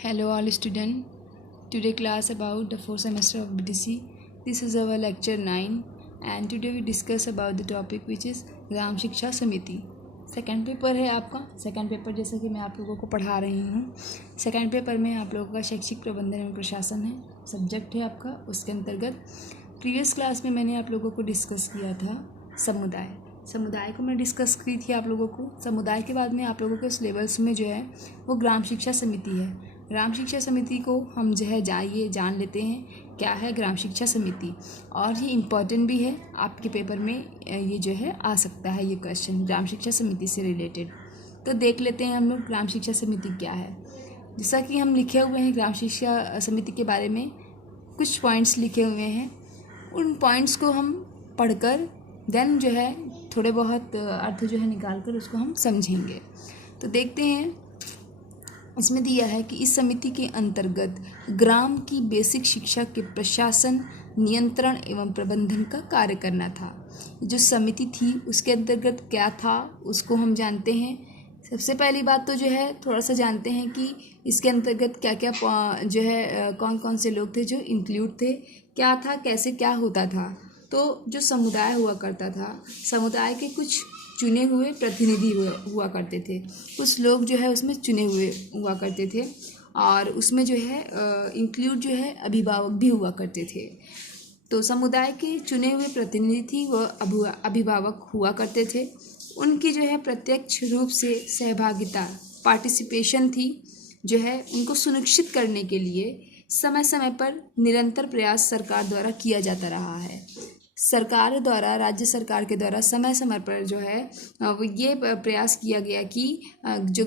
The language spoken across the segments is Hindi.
Hello all student. Today class about the fourth semester of BTC. This is our lecture 9 and today we discuss about the topic which is ग्राम शिक्षा समिति. सेकंड पेपर है आपका. सेकंड पेपर जैसे कि मैं आप लोगों को पढ़ा रही हूँ. सेकंड पेपर में आप लोगों का शैक्षिक प्रबंधन एवं प्रशासन है, सब्जेक्ट है आपका. उसके अंतर्गत प्रीवियस क्लास में मैंने आप लोगों को डिस्कस किया था समुदाय को मैं डिस्कस की थी आप लोगों को. समुदाय के बाद में आप लोगों के सिलेबस में जो है वो ग्राम शिक्षा समिति है. ग्राम शिक्षा समिति को हम जो है जान लेते हैं क्या है ग्राम शिक्षा समिति, और ये इम्पॉर्टेंट भी है. आपके पेपर में ये जो है आ सकता है ये क्वेश्चन ग्राम शिक्षा समिति से रिलेटेड. तो देख लेते हैं हम लोग ग्राम शिक्षा समिति क्या है. जैसा कि हम लिखे हुए हैं ग्राम शिक्षा समिति के बारे में कुछ पॉइंट्स लिखे हुए हैं. उन पॉइंट्स को हम पढ़कर देन जो है थोड़े बहुत अर्थ जो है निकाल कर उसको हम समझेंगे. तो देखते हैं. इसमें दिया है कि इस समिति के अंतर्गत ग्राम की बेसिक शिक्षा के प्रशासन, नियंत्रण एवं प्रबंधन का कार्य करना था. जो समिति थी उसके अंतर्गत क्या था उसको हम जानते हैं. सबसे पहली बात तो जो है थोड़ा सा जानते हैं कि इसके अंतर्गत क्या क्या जो है कौन कौन से लोग थे जो इंक्लूड थे, क्या था, कैसे क्या होता था. तो जो समुदाय हुआ करता था, समुदाय के कुछ चुने हुए प्रतिनिधि हुआ करते थे. कुछ लोग जो है उसमें चुने हुए हुआ करते थे और उसमें जो है इंक्लूड जो है अभिभावक भी हुआ करते थे. तो समुदाय के चुने हुए प्रतिनिधि थी वह अभिभावक हुआ करते थे. उनकी जो है प्रत्यक्ष रूप से सहभागिता, पार्टिसिपेशन थी जो है उनको सुनिश्चित करने के लिए समय समय पर निरंतर प्रयास सरकार द्वारा किया जाता रहा है. सरकार द्वारा, राज्य सरकार के द्वारा समय समय पर जो है ये प्रयास किया गया कि जो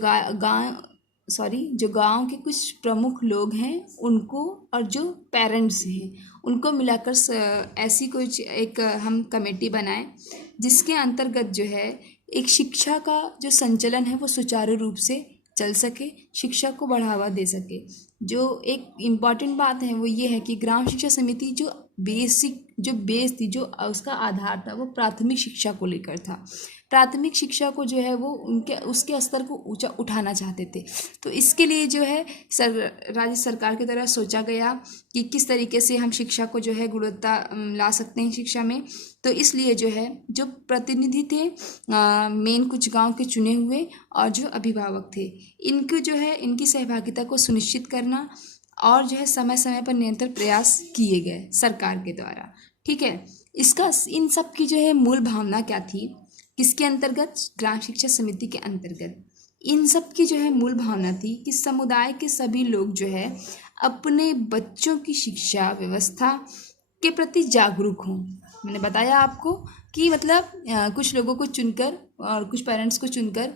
गांव के कुछ प्रमुख लोग हैं उनको और जो पेरेंट्स हैं उनको मिलाकर ऐसी कुछ एक हम कमेटी बनाएं जिसके अंतर्गत जो है एक शिक्षा का जो संचलन है वो सुचारू रूप से चल सके, शिक्षा को बढ़ावा दे सके. जो एक इम्पॉर्टेंट बात है वो ये है कि ग्राम शिक्षा समिति जो बेस थी, जो उसका आधार था वो प्राथमिक शिक्षा को लेकर था. प्राथमिक शिक्षा को जो है वो उसके स्तर को ऊंचा उठाना चाहते थे. तो इसके लिए जो है राज्य सरकार की तरह सोचा गया कि किस तरीके से हम शिक्षा को जो है गुणवत्ता ला सकते हैं शिक्षा में. तो इसलिए जो है जो प्रतिनिधि थे मेन कुछ गांव के चुने हुए और जो अभिभावक थे, इनको जो है इनकी सहभागिता को सुनिश्चित करना और जो है समय समय पर निरंतर प्रयास किए गए सरकार के द्वारा. ठीक है. इन सब की जो है मूल भावना क्या थी, किसके अंतर्गत, ग्राम शिक्षा समिति के अंतर्गत इन सब की जो है मूल भावना थी कि समुदाय के सभी लोग जो है अपने बच्चों की शिक्षा व्यवस्था के प्रति जागरूक हों. मैंने बताया आपको कि मतलब कुछ लोगों को चुनकर और कुछ पेरेंट्स को चुनकर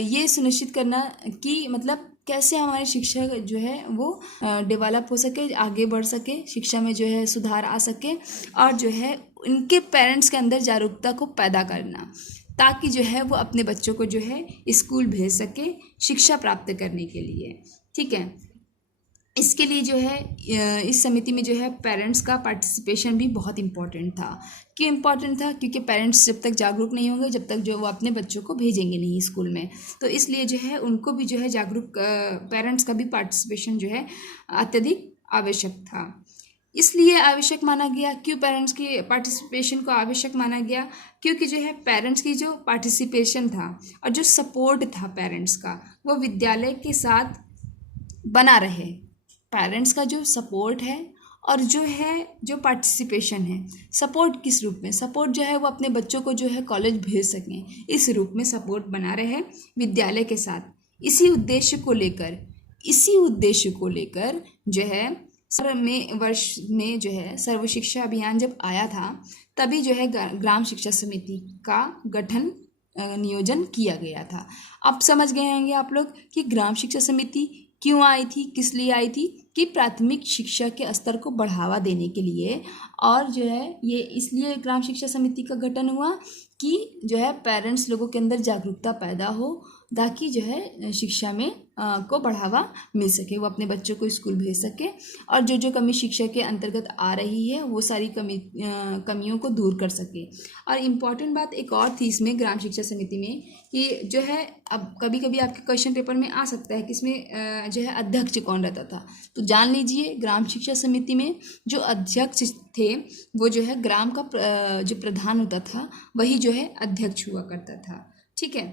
ये सुनिश्चित करना कि मतलब कैसे हमारी शिक्षा जो है वो डेवलप हो सके, आगे बढ़ सके, शिक्षा में जो है सुधार आ सके और जो है उनके पेरेंट्स के अंदर जागरूकता को पैदा करना ताकि जो है वो अपने बच्चों को जो है स्कूल भेज सके शिक्षा प्राप्त करने के लिए. ठीक है. इसके लिए जो है इस समिति में जो है पेरेंट्स का पार्टिसिपेशन भी बहुत इम्पॉर्टेंट था. क्यों इम्पॉर्टेंट था? क्योंकि पेरेंट्स जब तक जागरूक नहीं होंगे, जब तक जो वो अपने बच्चों को भेजेंगे नहीं स्कूल में, तो इसलिए जो है उनको भी जो है जागरूक पेरेंट्स का भी पार्टिसिपेशन जो है अत्यधिक आवश्यक था. इसलिए आवश्यक माना गया. क्यों पेरेंट्स की पार्टिसिपेशन को आवश्यक माना गया? क्योंकि जो है पेरेंट्स की जो पार्टिसिपेशन था और जो सपोर्ट था पेरेंट्स का वो विद्यालय के साथ बना रहे. पेरेंट्स का जो सपोर्ट है और जो है जो पार्टिसिपेशन है, सपोर्ट किस रूप में, सपोर्ट जो है वो अपने बच्चों को जो है कॉलेज भेज सकें, इस रूप में सपोर्ट बना रहे विद्यालय के साथ. इसी उद्देश्य को लेकर जो है वर्ष में जो है सर्व शिक्षा अभियान जब आया था तभी जो है ग्राम शिक्षा समिति का गठन नियोजन किया गया था. अब समझ गए होंगे आप लोग कि ग्राम शिक्षा समिति क्यों आई थी, किस लिए आई थी, कि प्राथमिक शिक्षा के स्तर को बढ़ावा देने के लिए. और जो है ये इसलिए ग्राम शिक्षा समिति का गठन हुआ कि जो है पेरेंट्स लोगों के अंदर जागरूकता पैदा हो, ताकि जो है शिक्षा में को बढ़ावा मिल सके, वो अपने बच्चों को स्कूल भेज सके और जो जो कमी शिक्षा के अंतर्गत आ रही है वो सारी कमियों को दूर कर सके। और इम्पॉर्टेंट बात एक और थी इसमें ग्राम शिक्षा समिति में कि जो है अब कभी कभी आपके क्वेश्चन पेपर में आ सकता है कि इसमें जो है अध्यक्ष कौन रहता था। तो जान लीजिए ग्राम शिक्षा समिति में जो अध्यक्ष थे वो जो है ग्राम का जो प्रधान होता था वही जो है अध्यक्ष हुआ करता था। ठीक है,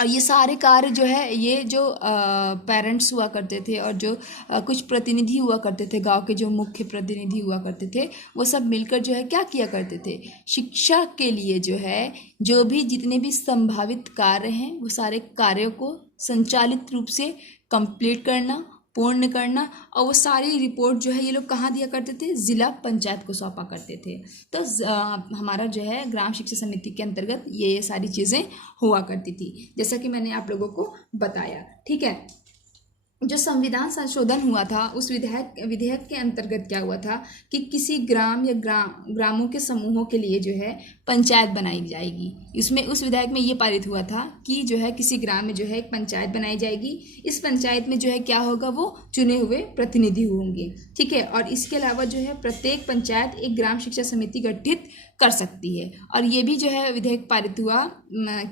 और ये सारे कार्य जो है ये जो पेरेंट्स हुआ करते थे और जो कुछ प्रतिनिधि हुआ करते थे, गांव के जो मुख्य प्रतिनिधि हुआ करते थे, वो सब मिलकर जो है क्या किया करते थे, शिक्षा के लिए जो है जो भी जितने भी संभावित कार्य हैं वो सारे कार्यों को संचालित रूप से कंप्लीट करना, पूर्ण करना, और वो सारी रिपोर्ट जो है ये लोग कहाँ दिया करते थे, जिला पंचायत को सौंपा करते थे। तो हमारा जो है ग्राम शिक्षा समिति के अंतर्गत ये सारी चीज़ें हुआ करती थी, जैसा कि मैंने आप लोगों को बताया। ठीक है, जो संविधान संशोधन हुआ था उस विधेयक के अंतर्गत क्या हुआ था कि किसी ग्राम या ग्रामों के समूहों के लिए जो है पंचायत बनाई जाएगी। इसमें उस विधेयक में ये पारित हुआ था कि जो है किसी ग्राम में जो है एक पंचायत बनाई जाएगी। इस पंचायत में जो है क्या होगा, वो चुने हुए प्रतिनिधि होंगे। ठीक है, और इसके अलावा जो है प्रत्येक पंचायत एक ग्राम शिक्षा समिति गठित कर सकती है। और ये भी जो है विधेयक पारित हुआ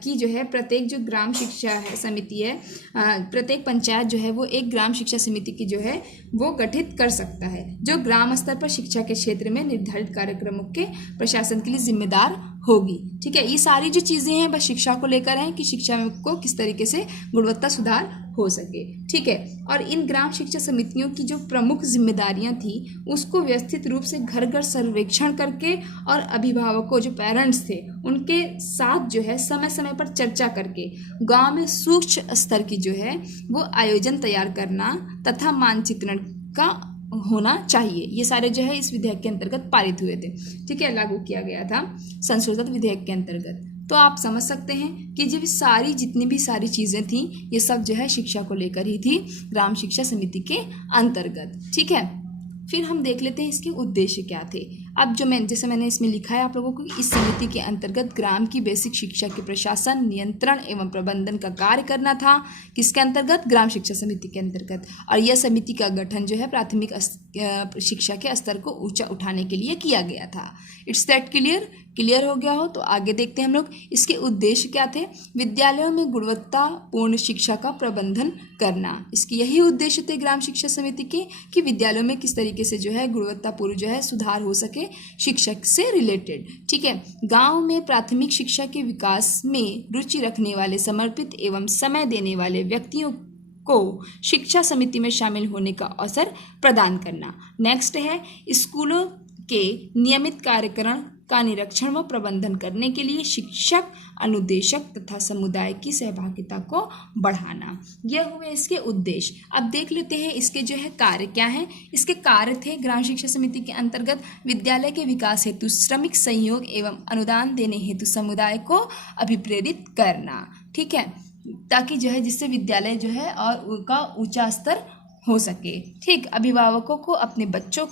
कि जो है प्रत्येक जो ग्राम शिक्षा है समिति है, प्रत्येक पंचायत जो है वो एक ग्राम शिक्षा समिति की जो है वो गठित कर सकता है, जो ग्राम स्तर पर शिक्षा के क्षेत्र में निर्धारित कार्यक्रमों के प्रशासन के लिए जिम्मेदार होगी। ठीक है, ये सारी जो चीज़ें हैं बस शिक्षा को लेकर हैं कि शिक्षा को किस तरीके से गुणवत्ता सुधार हो सके। ठीक है, और इन ग्राम शिक्षा समितियों की जो प्रमुख जिम्मेदारियां थी उसको व्यवस्थित रूप से घर घर सर्वेक्षण करके और अभिभावकों जो पेरेंट्स थे उनके साथ जो है समय समय पर चर्चा करके गांव में सूक्ष्म स्तर की जो है वो आयोजन तैयार करना तथा मानचित्रण का होना चाहिए। ये सारे जो है इस विधेयक के अंतर्गत पारित हुए थे। ठीक है, लागू किया गया था संशोधित विधेयक के अंतर्गत। तो आप समझ सकते हैं कि जब सारी जितनी भी सारी चीज़ें थी ये सब जो है शिक्षा को लेकर ही थी ग्राम शिक्षा समिति के अंतर्गत। ठीक है, फिर हम देख लेते हैं इसके उद्देश्य क्या थे। अब जो जैसे मैंने इसमें लिखा है आप लोगों को, इस समिति के अंतर्गत ग्राम की बेसिक शिक्षा के प्रशासन, नियंत्रण एवं प्रबंधन का कार्य करना था। किसके अंतर्गत, ग्राम शिक्षा समिति के अंतर्गत। और यह समिति का गठन जो है प्राथमिक शिक्षा के स्तर को ऊंचा उठाने के लिए किया गया था। इट्स दैट क्लियर हो गया हो तो आगे देखते हैं हम लोग। इसके उद्देश्य क्या थे, विद्यालयों में गुणवत्तापूर्ण शिक्षा का प्रबंधन करना। इसके यही उद्देश्य थे ग्राम शिक्षा समिति के कि विद्यालयों में किस तरीके से जो है गुणवत्तापूर्ण जो है सुधार हो सके शिक्षक से रिलेटेड। ठीक है, गांव में प्राथमिक शिक्षा के विकास में रुचि रखने वाले, समर्पित एवं समय देने वाले व्यक्तियों को शिक्षा समिति में शामिल होने का अवसर प्रदान करना। नेक्स्ट है, स्कूलों के नियमित कार्यक्रम का निरीक्षण व प्रबंधन करने के लिए शिक्षक, अनुदेशक तथा समुदाय की सहभागिता को बढ़ाना। यह हुए इसके उद्देश्य। अब देख लेते हैं इसके जो है कार्य क्या है। इसके कार्य थे ग्राम शिक्षा समिति के अंतर्गत विद्यालय के विकास हेतु श्रमिक सहयोग एवं अनुदान देने हेतु समुदाय को अभिप्रेरित करना। ठीक है, ताकि जो है जिससे विद्यालय जो है और उनका ऊंचा स्तर हो सके। ठीक, अभिभावकों को अपने बच्चों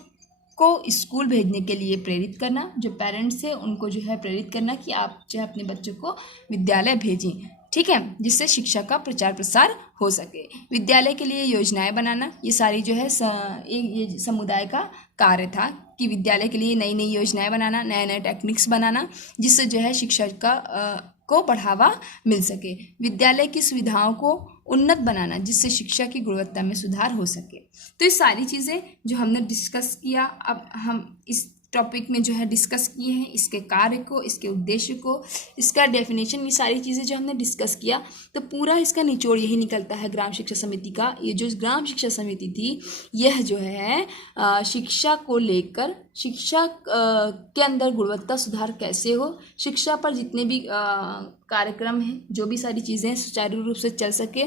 को स्कूल भेजने के लिए प्रेरित करना, जो पेरेंट्स है उनको जो है प्रेरित करना कि आप जो है अपने बच्चों को विद्यालय भेजें। ठीक है, जिससे शिक्षा का प्रचार प्रसार हो सके। विद्यालय के लिए योजनाएं बनाना, ये सारी जो है ये समुदाय का कार्य था कि विद्यालय के लिए नई नई योजनाएं बनाना, नए नए टेक्निक्स बनाना, जिससे जो है शिक्षा को बढ़ावा मिल सके। विद्यालय की सुविधाओं को उन्नत बनाना, जिससे शिक्षा की गुणवत्ता में सुधार हो सके। तो ये सारी चीज़ें जो हमने डिस्कस किया, अब हम इस टॉपिक में जो है डिस्कस किए हैं इसके कार्य को, इसके उद्देश्य को, इसका डेफिनेशन, ये सारी चीज़ें जो हमने डिस्कस किया, तो पूरा इसका निचोड़ यही निकलता है ग्राम शिक्षा समिति का। ये जो ग्राम शिक्षा समिति थी यह जो है शिक्षा को लेकर, शिक्षा के अंदर गुणवत्ता सुधार कैसे हो, शिक्षा पर जितने भी कार्यक्रम हैं, जो भी सारी चीज़ें सुचारू रूप से चल सके,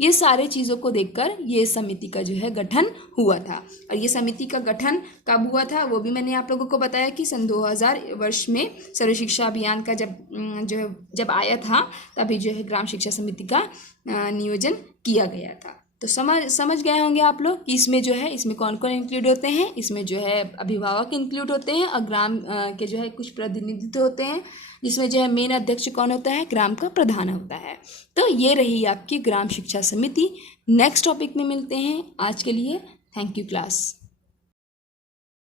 ये सारे चीज़ों को देखकर ये समिति का जो है गठन हुआ था। और ये समिति का गठन कब हुआ था वो भी मैंने आप लोगों को बताया कि सन 2000 वर्ष में सर्व शिक्षा अभियान का जब आया था तभी जो है ग्राम शिक्षा समिति का नियोजन किया गया था। तो समझ गए होंगे आप लोग कि इसमें जो है, इसमें कौन कौन इंक्लूड होते हैं। इसमें जो है अभिभावक इंक्लूड होते हैं और ग्राम के जो है कुछ प्रतिनिधित्व होते हैं, जिसमें जो है मेन अध्यक्ष कौन होता है, ग्राम का प्रधान होता है। तो ये रही आपकी ग्राम शिक्षा समिति। नेक्स्ट टॉपिक में मिलते हैं। आज के लिए थैंक यू क्लास।